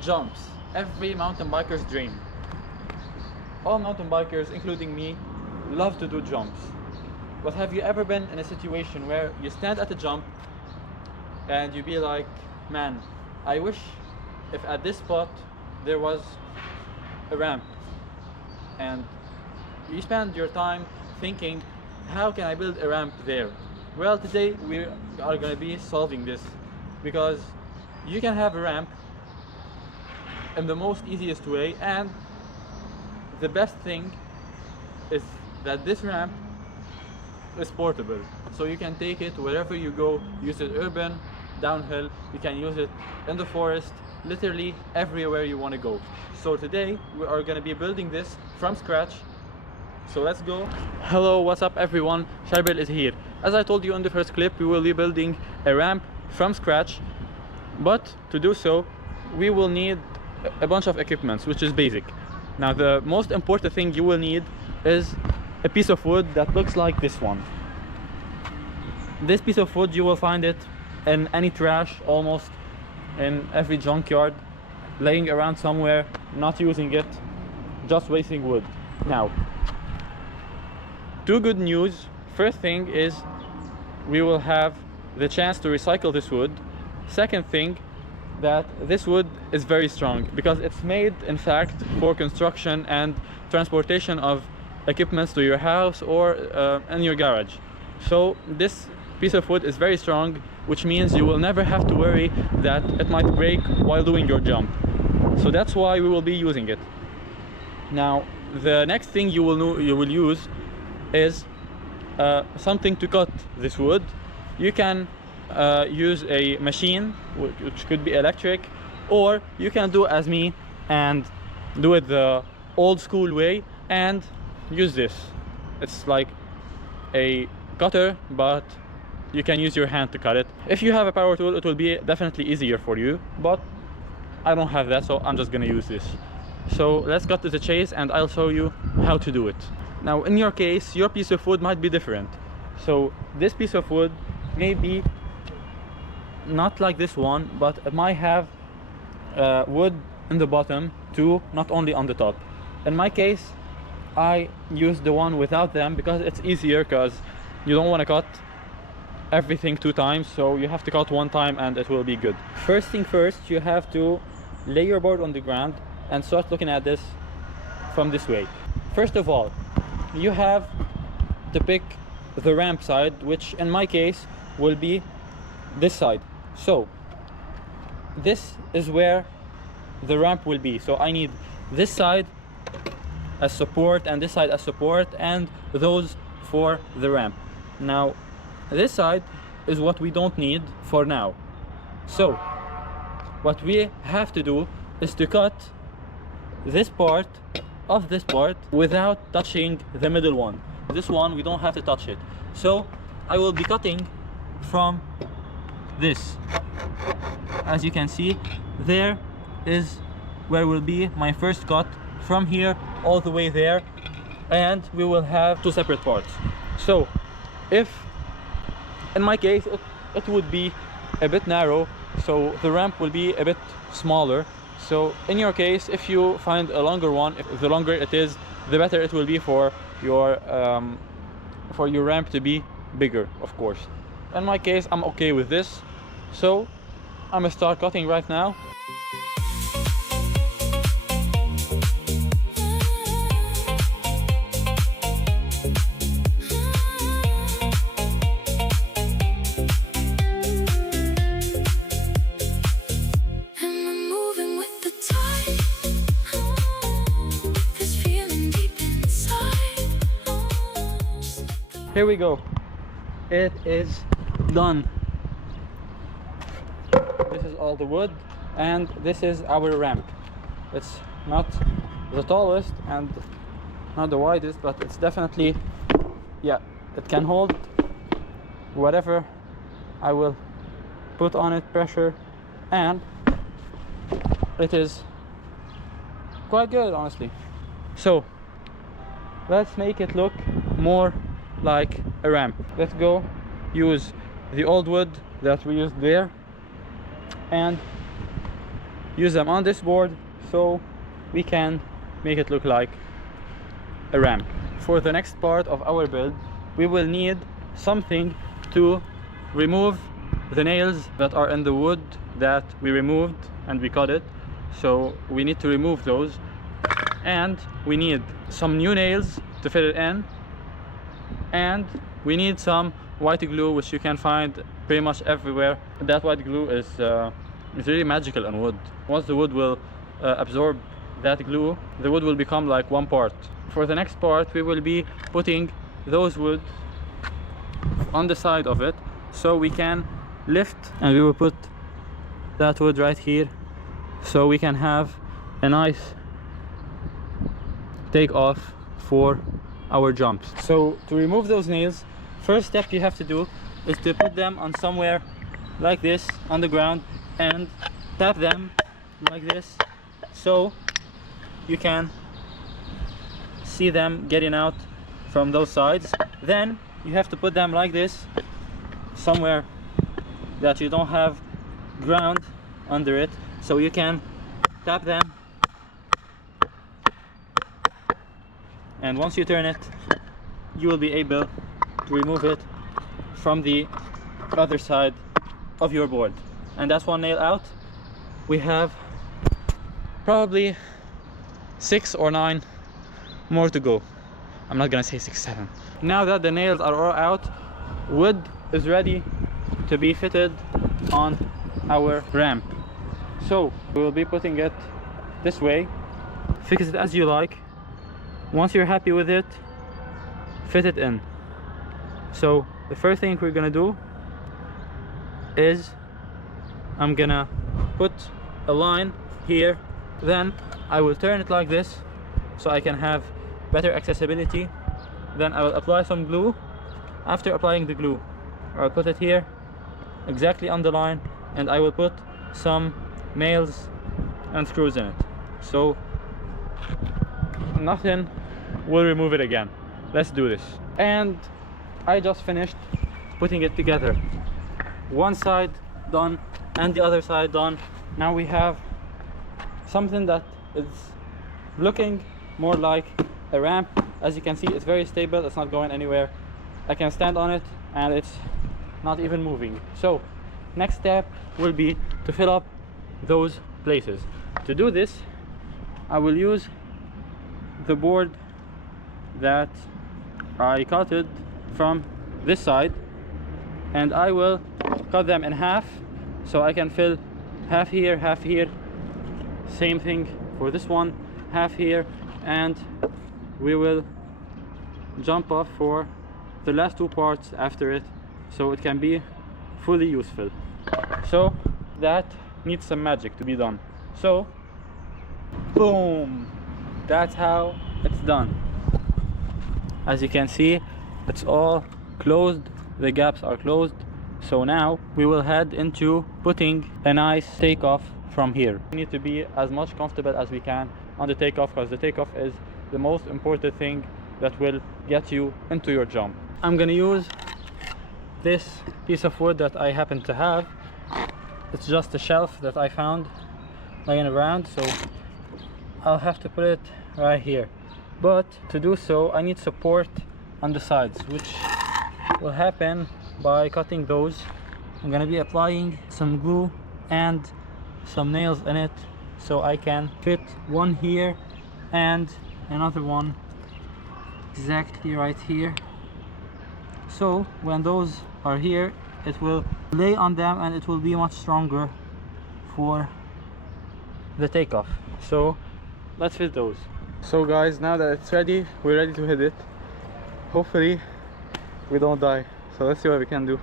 Jumps. Every mountain biker's dream. All mountain bikers, including me, love to do jumps. But have you ever been in a situation where you stand at a jump and you be like, man, I wish if at this spot there was a ramp, and you spend your time thinking, how can I build a ramp there? Well, today we are going to be solving this, because you can have a ramp in the most easiest way, and the best thing is that this ramp is portable, so you can take it wherever you go. Use it urban, downhill, you can use it in the forest, literally everywhere you want to go. So today we are going to be building this from scratch, so let's go. Hello, what's up everyone, Sharbil is here. As I told you in the first clip, we will be building a ramp from scratch, but to do so we will need a bunch of equipments, which is basic. Now the most important thing you will need is a piece of wood that looks like this one. This piece of wood, you will find it in any trash, almost in every junkyard, laying around somewhere, not using it, just wasting wood. Now, two good news. First thing is we will have the chance to recycle this wood. Second thing, that this wood is very strong because it's made in fact for construction and transportation of equipments to your house or in your garage. So this piece of wood is very strong, which means you will never have to worry that it might break while doing your jump. So that's why we will be using it. Now the next thing you will use is something to cut this wood. You can use a machine, which could be electric, or you can do as me and do it the old school way and use this. It's like a cutter, but you can use your hand to cut it. If you have a power tool, it will be definitely easier for you, but I don't have that, so I'm just gonna use this. So let's cut to the chase and I'll show you how to do it. Now in your case, your piece of wood might be different. So this piece of wood may be not like this one, but it might have wood in the bottom too, not only on the top. In my case, I use the one without them because it's easier, because you don't want to cut everything 2 times, so you have to cut 1 time and it will be good. First thing first, you have to lay your board on the ground and start looking at this from this way. First of all, you have to pick the ramp side, which in my case will be this side. So this is where the ramp will be, so I need this side as support and this side as support, and those for the ramp. Now this side is what we don't need for now, so what we have to do is to cut this part of this part without touching the middle one. This one we don't have to touch it, so I will be cutting from this. As you can see, there is where will be my first cut, from here all the way there, and we will have 2 separate parts. So if in my case it would be a bit narrow, so the ramp will be a bit smaller. So in your case, if you find a longer one, if the longer it is, the better it will be for your ramp to be bigger, of course. In my case, I'm okay with this, so I'm gonna start cutting right now. Here we go. It is done. This is all the wood, and this is our ramp. It's not the tallest and not the widest, but it's definitely, yeah, it can hold whatever I will put on it, pressure, and it is quite good, honestly. So let's make it look more like a ramp. Let's go use the old wood that we used there and use them on this board so we can make it look like a ramp. For the next part of our build, we will need something to remove the nails that are in the wood that we removed and we cut it. So we need to remove those, and we need some new nails to fit it in, and we need some white glue, which you can find pretty much everywhere. That white glue is really magical in wood. Once the wood will absorb that glue, the wood will become like one part. For the next part, we will be putting those wood on the side of it so we can lift, and we will put that wood right here so we can have a nice take off for our jumps. So to remove those nails, first step you have to do is to put them on somewhere like this on the ground and tap them like this so you can see them getting out from those sides. Then you have to put them like this somewhere that you don't have ground under it, so you can tap them, and once you turn it, you will be able to remove it from the other side of your board. And that's one nail out. We have probably 6 or 9 more to go. I'm not gonna say 6, 7. Now that the nails are all out, wood is ready to be fitted on our ramp. So we will be putting it this way. Fix it as you like. Once you're happy with it, fit it in. So the first thing we're gonna do is I'm gonna put a line here, then I will turn it like this so I can have better accessibility. Then I will apply some glue. After applying the glue, I'll put it here exactly on the line, and I will put some nails and screws in it so nothing will remove it again. Let's do this. And I just finished putting it together. One side done and the other side done. Now we have something that is looking more like a ramp. As you can see, it's very stable, it's not going anywhere. I can stand on it and it's not even moving. So next step will be to fill up those places. To do this, I will use the board that I cutted from this side, and I will cut them in half so I can fill half here, half here. Same thing for this one, half here, and we will jump off for the last 2 parts after it so it can be fully useful. So that needs some magic to be done. So boom, that's how it's done. As you can see, it's all closed, the gaps are closed. So now we will head into putting a nice takeoff from here. We need to be as much comfortable as we can on the takeoff, because the takeoff is the most important thing that will get you into your jump. I'm gonna use this piece of wood that I happen to have. It's just a shelf that I found laying around, so I'll have to put it right here. But to do so, I need support on the sides, which will happen by cutting those. I'm gonna be applying some glue and some nails in it so I can fit one here and another one exactly right here. So when those are here, it will lay on them and it will be much stronger for the takeoff. So let's fit those. So guys, now that it's ready, we're ready to hit it. Hopefully we don't die. So let's see what we can do.